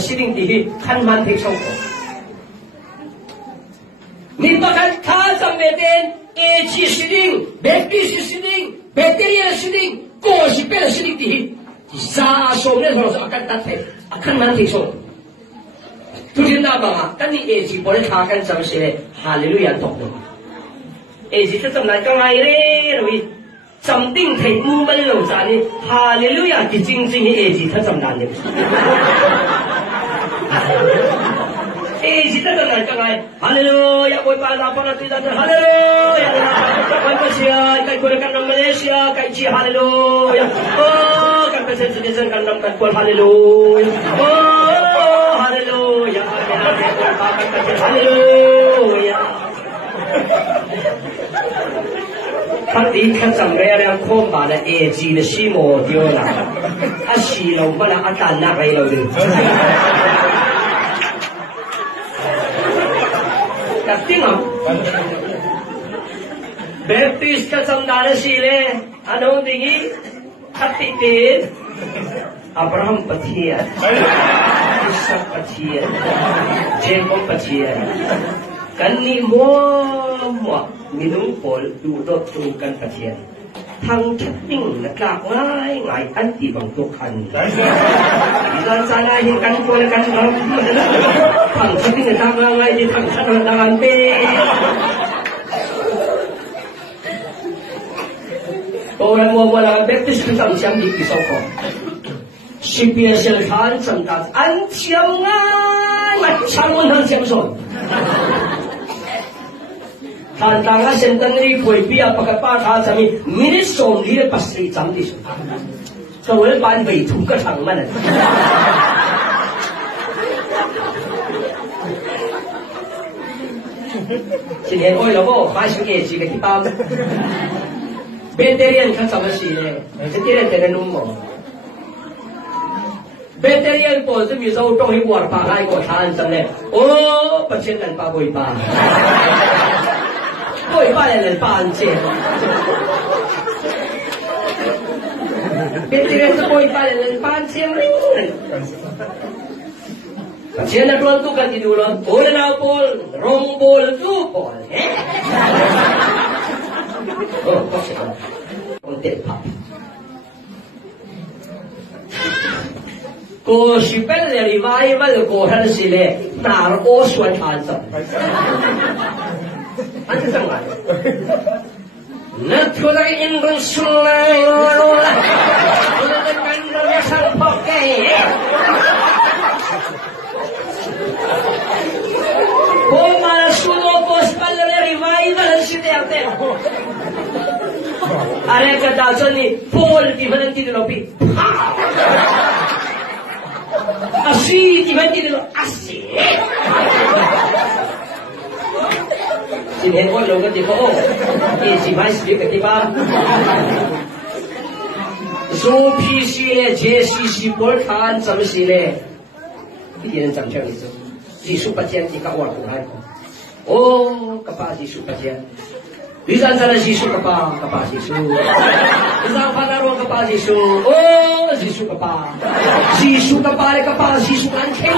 siling di kanman tik soko. Nipakan kasam beten AG siling, bacteria siling, bacteria siling, kosipel siling di sa somnya so akan tatte akan man tik soko. Tujuan apa? Kan ni AG boleh kakan sama sile haleluya tokno. AG tetap nak kau aire rui. Something take movement long zani hallelujah ki jing jing AG ta zam nan ni AG ta zam nan ka ngai hallelujah boy pa la pa na tu da hallelujah kai pa sia kai ko kan nam Malaysia kai chi hallelujah oh kan pa sen sen kan nam kan ko hallelujah oh hallelujah hallelujah Tapi kan sampai yang kompa na AG na si mo dia na, asi lo mana akan nak kaya lo ni. Tapi ngam, Baptist kan sampai si le, ano tinggi, hati tin, Abraham patia, Ishak patia, Jacob patia, kan ni mo. Minum pol duduk tukan pasien. Thang chatting nakak ngai anti bang tukan. Ilan sana kan pol kan ram. Thang chatting nakak ngai di thang chatting dengan pe. Orang mau bola Baptist kita siam di kisoko. CPSL kan sangat ansiam ngai macam orang siam son. Tantanga sentangri koi pia pakapa tha chami minute som li pasri chamti su so wel ban bai thum ka thang man sin oi lo bo ba shi ke chi ke pa vegetarian kha chama si le vegetarian te nu mo vegetarian po su mi so tong hi war pa lai ko than cham le o pachen kan pa boi pa Koi pa le pan che. Vegetarian tu koi pa le pan che ring. Pachen na tuan tu kan tidur lo. Pol na pol, rong pol tu pol. Oh, kosek. Konten pa. Ko sipel le revival ko han sile nar o swan han sa. Ano sama? Natuloy in Rasulullah. Ulan kandang yang pakai. Kung malasulo po sa revival siya ate. Are kadasan ni Paul di mana tidur lopi. Asi di mana tidur asi. Sinhen ko lo ka tipo si mais di ka tiba so PC le JCC por khan sam si le diyan sam chang iso Jisu patien di ka war ko hai ko oh kapa Jisu patien bisan sala Jisu kapa Jisu bisan panaro kapa Jisu oh Jisu kapa le kapa Jisu kan cheng